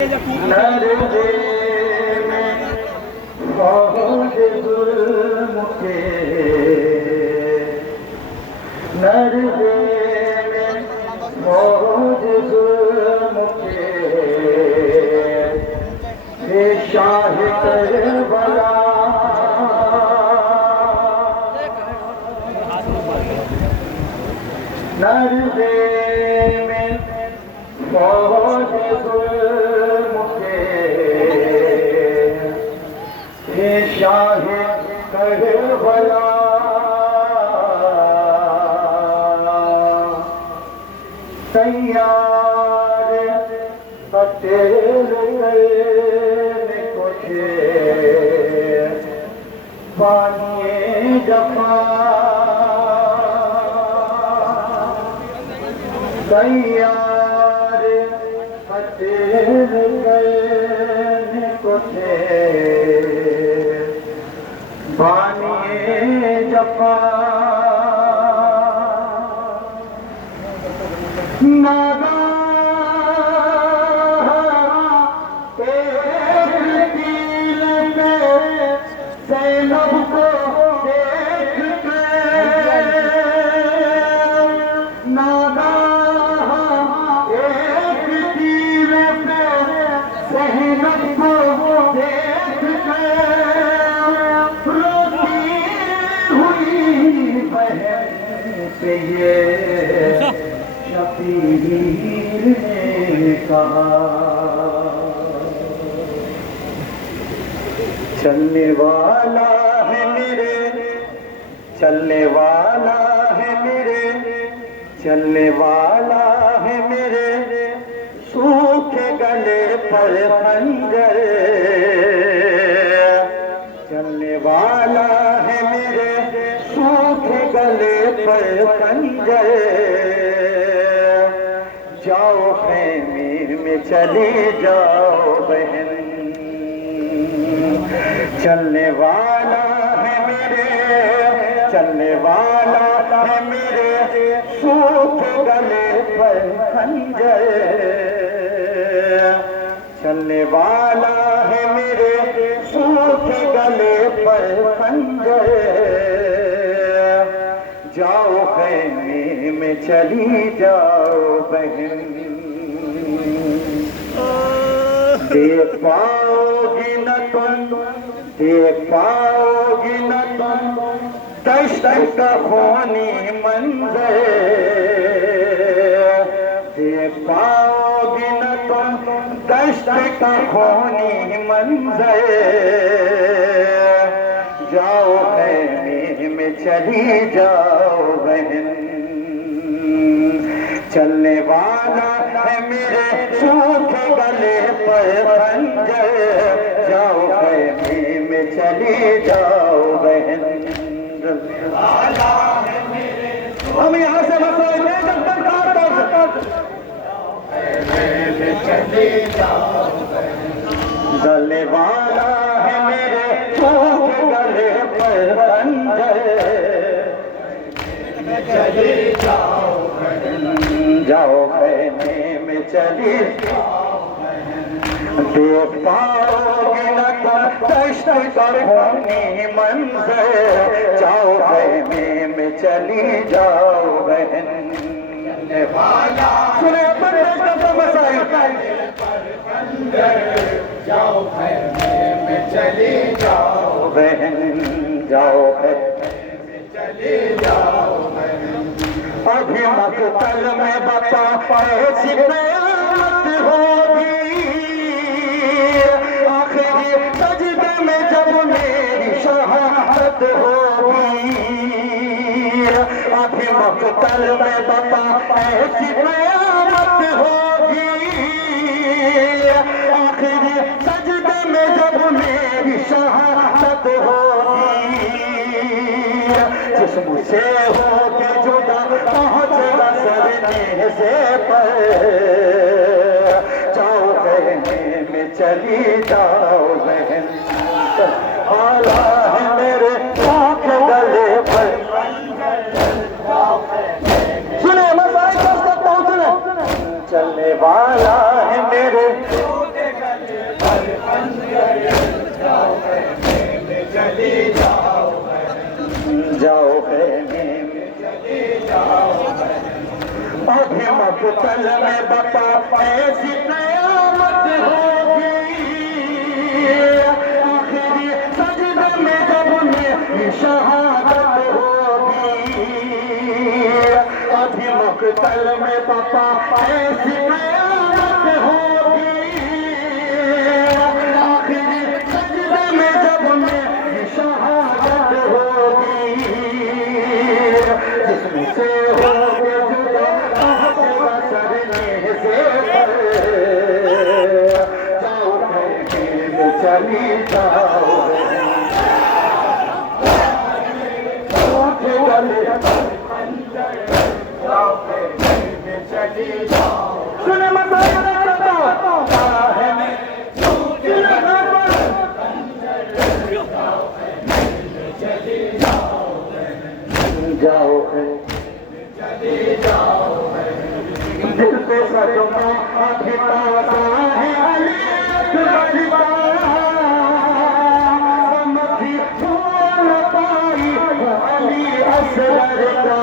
नरदे में बहुत जुल्म के, नरदे में बहुत जुल्म के, हे शाह करबला नरदे में बहुत जुल्म के, हे शाह करबला तैयार कत्ल करने को थे बानिए जफा, तैयार कत्ल करने को थे बानिए जफा। नागा एक तीर में ज़ैनब को देख के, नागा एक तीर में ज़ैनब को देख के, रोती हुई बहन से ये शबीर ने कहा, चलने वाला है मेरे, चलने वाला है मेरे, चलने वाला है मेरे सूखे गले पर खंजर, चलने वाला है मेरे सूखे गले पर खंजर, जाओ खैमे में चले जाओ बहन, चलने वाला है मेरे, चलने वाला है मेरे सूखे गले पर खंजर, चलने वाला है मेरे सूखे गले पर खंजर, जाओ खैमे में चली जाओ बहन, देख पाओगी न तुम, देख पाओगी न तुम दश्त का खूनी मंजर, देख पाओगी न तुम दश्त का खूनी मंजर, जाओ खैमे में चली जाओ बहन, चलने वाला है मेरे सूखे गले पर खंजर, जाओ खैमे में चली जाओ बहन, हम यहाँ से बसोगे जब तक चली जाओ गले वाला है मेरे सूखे गले पर खंजर, चली जाओ जाओ खैमे में चली देख पाओगे न तुम दश्त का खूनी मंजर, जाओ खैमे में चली जाओ बहन, सुने जाओ खैमे में चली जाओ बहन, जाओ खैमे में चली जाओ बहन, अभी मक़तल में बता ऐसी क़यामत होगी, आखिरी सजदे में जब मेरी शहादत होगी, अभी मक़तल में बता ऐसी क़यामत होगी, आखिरी सजदे में जब मेरी शहादत होगी, जिस्म से होके जुदा पहुँचेगा सरने से पर, जाओ खैमे में चली जाओ बहन, आला है मेरे सूखे गले पर, सुने मसाई कब तक पहुँचने, चलने वाला है मेरे मक्तल में बपा ऐसी कयामत होगी, आखिरी सजदे में जब मेरी शहादत होगी। अभी मक्तल में बपा ऐसी कयामत होगी, आखिरी सजदे में जब मेरी शहादत होगी। जिसमें से होगे जुदा सरने से जाओ में चली जाओ, गले चली जाओ। सुने जाओ चली जाओ, दिल पे सदमा अभी ताज़ा है अली अकबर का, मक्खी फूल पाई अली असगर का।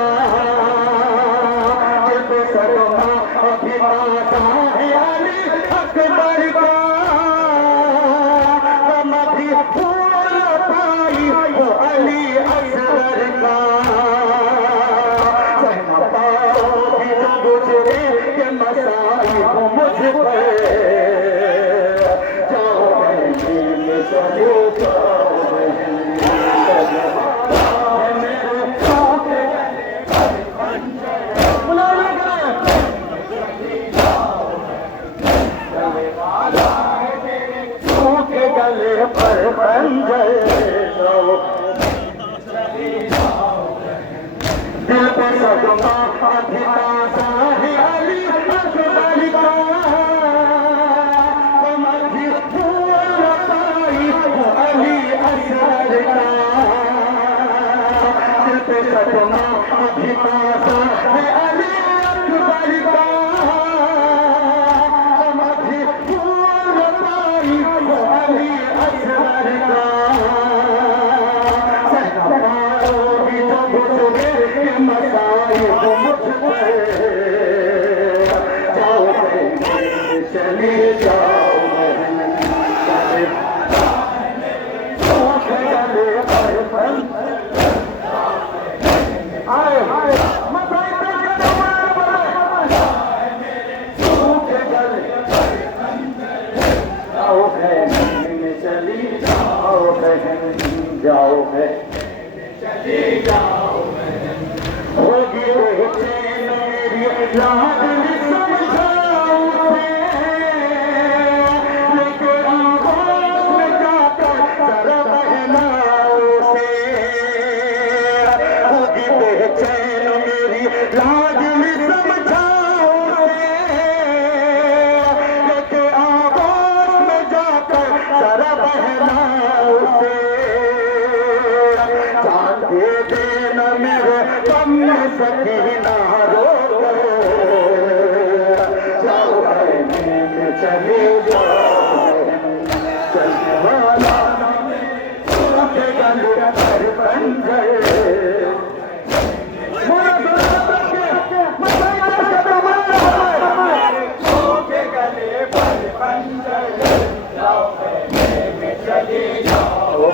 दिल पे सदमा अभी ताज़ा है अली अकबर का, मक्खी फूल पाई अली असगर का। मुझ पर जाओ में चले जाओ, गले पर खंजर जाओ, दिल पे सदमा अभी ताज़ा है अली अकबर का, मक्खी फूल पाई अली असगर का। दिल पे सदमा अभी ताज़ा है अली अकबर का, मक्खी फूल पाई अली असगर का। जाओ चले जाओ, जाओ चली जाओ, होगी चैन मेरी याद समझाओ लेके आवाज़ में जाकर जरा बहनाओ से। होगी बेचैन मेरी याद समझाओ लेके आवाज़ में जाकर जरा बहनाओ से। जान दे देना मेरे कम सकीना रो, जाओ में चले जाओ, चलने वाला के गले पर खंजर।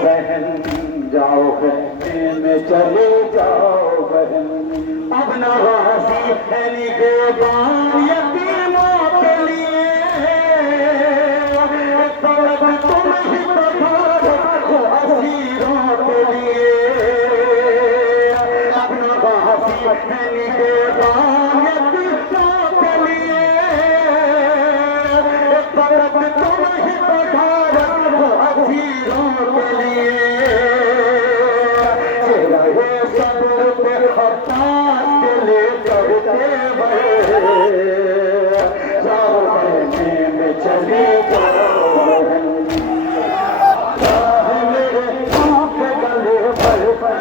बहन जाओ में चले जाओ बहन, अब नवाज़ी है निगहबान यतीमों के लिए, तलब तुम ही पधारो असीरों के लिए। अब नवाज़ी है निगहबान यतीमों के लिए, तलब तुम ही पधारो असीरों के लिए। जाओ में चले जाओ, मेरे गले पर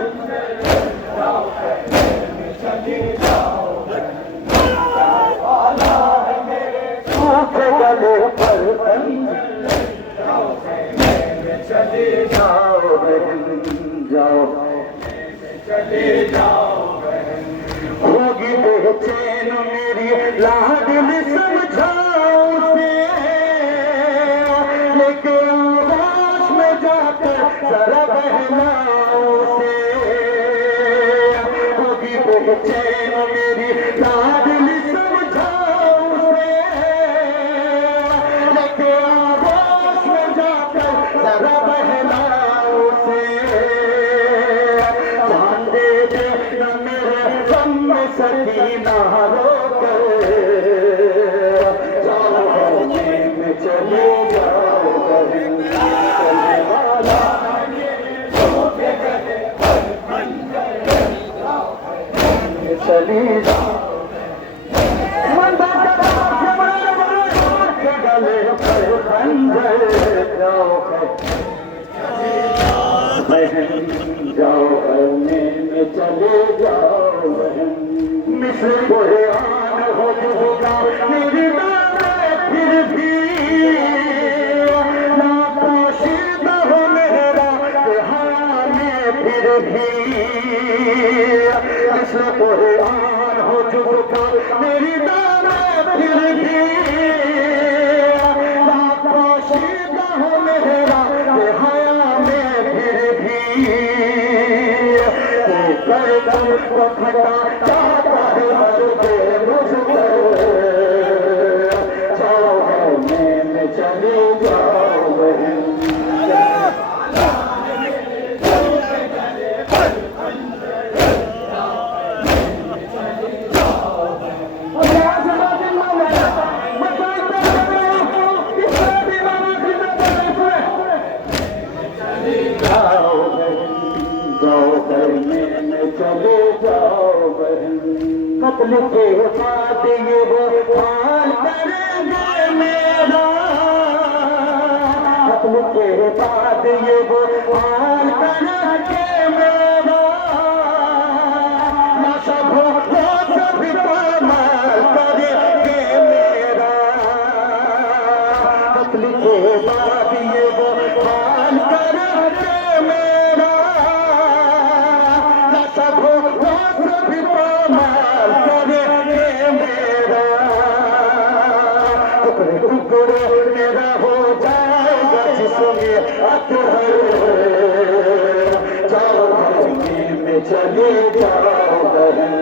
चले जाओ, गले पर चले जाओ, जाओ चले जाओ, होगी बेचैन मेरी लाज जरा बहनाओ से होगी बेचैन मेरी लाडली समझाओ से लेके आवाज में जाकर जरा बहनाओ से जान दे दे न मेरे गम में सकीना रोकर जाओ में चले जाओ चलने वाला चली जाओ गले पर खंजर जाओ बहन जाओ करने में चले जाओ बहन मिस्र कुरान हो चुका मेरी बात फिर भी ना पोशीदा हो मेरा में फिर भी मिस्र कुरान हो चुका मेरी बात फिर भी ना पोशीदा हो मेरा में फिर भी गर्दन को फटा चाहता है मुझे मुझको जाओ में चले जाओ बहन चले जाओ बहन कत्ल के बाद ये वो हाल करेंगे मेरा कत्ल के बाद ये वो हाल करेंगे मेरा ना सब हो सभी पामाल करेंगे मेरा कत्ल के बाद ये वो हाल करेंगे मेरा सभी पामाल करेंगे मेरा टुकड़े टुकड़े मेरा हो जाएगा जिसमें अतहर जाओ में चले जाओ बहन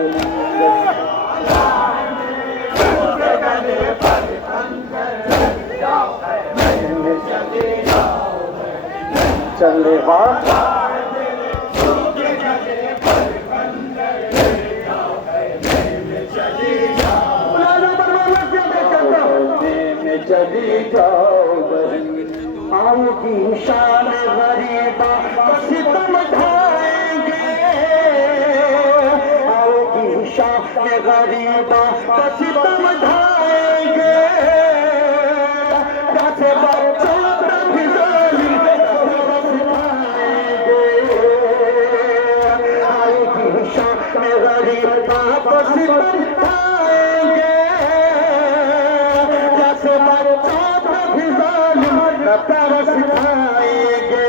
चले चली जाओ बहन आओगी शान गरीबा सितम ढाएंगे आओगी शान गरीबा सितम ढाएंगे जैसे बच्चों तक जालिम बरसाएंगे आओगी शान गरीबा सितम ढाएंगे जैसे बच्चों पे भी जालिम तरस खाएंगे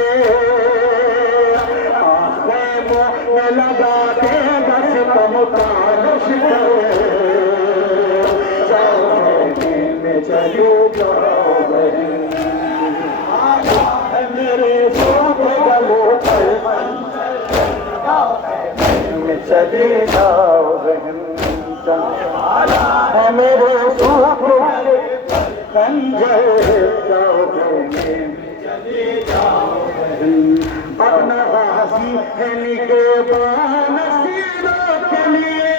आँखें में लगा देगा सितम तालिश जाओ में चलो जाओ बहन मेरे सोते गलो पर में चले जाओ बहन मेरे सोते खंजर जाओ अपना हासी है निगेबानसीरों के लिए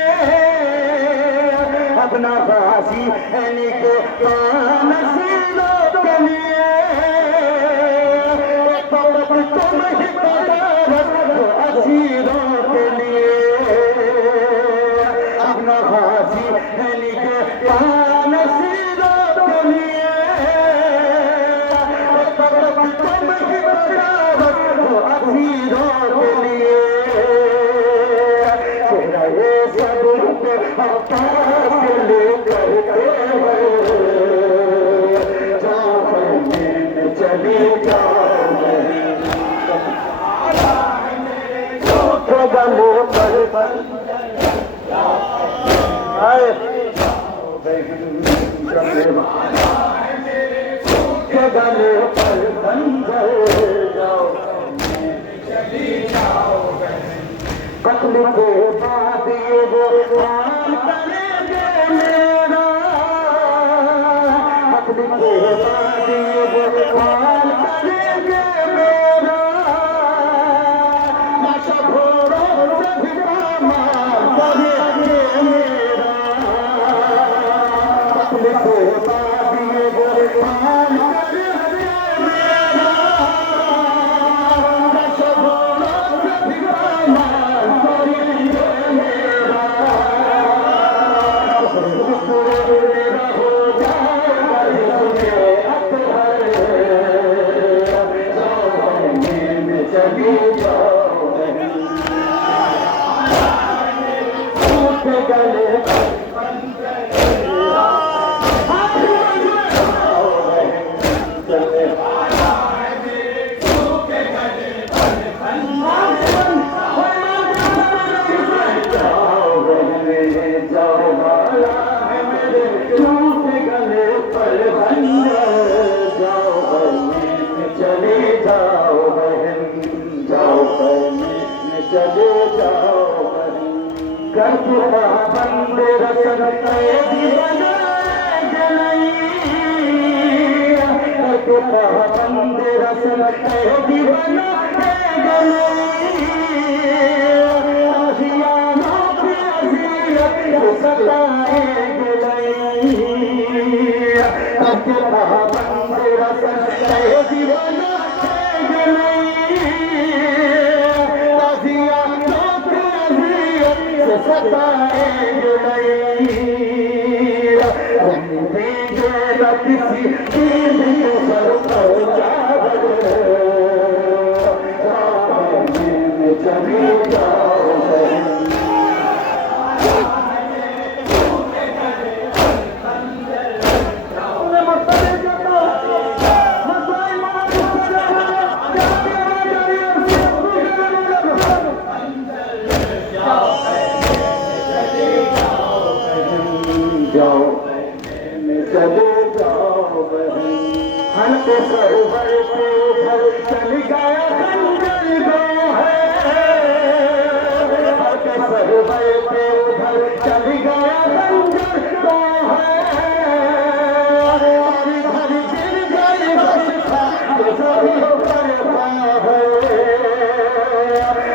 अपना हासी है निगेबानसीरों के लिए तुम ही बदारत असीरों के लिए अपना हासी है निगेबानसीरों चले जाओ गले पर आए गले पर बंद जाओ कत्ल के बाद ये वो हाल करेंगे मेरा, कत्ल के बाद ये वो हाल करेंगे मेरा, नशा भोरों से भी पामाल करेंगे मेरा, कत्ल के बाद ये वो हाल करेंगे मेरा, नशा भोरों से भी पामाल करेंगे मेरा, मेरा हो जाएगा इसमें अकबर, जाओ में चली जाओ टूटे गले चले जाओ घर के बंदे रसन कैदी बनाएंगे नहीं, घर के बंदे रसन कैदी बनाएंगे नहीं, आशियानों की अज़ियत सताएंगे नहीं, घर के बंदे रसन कैदी बनाएंगे नहीं, सताएंगे नहीं, रहने देंगे न किसी चीज़ के सर पहुँचा में चली जाओ जाओ में चले जाओ हल्के सरवर पे उधर चल गया खंजर दो है, हल्के सरवर पे उधर चल गया खंजर दो है, और इधर गिर गई बरखा तो सभी पर है,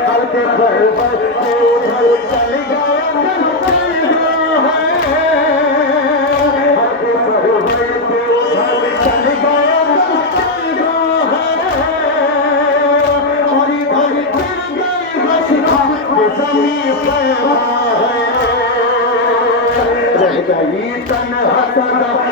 हल्के सरवर पे उधर चल गया खंजर दो है, रह गई तन्हा सदा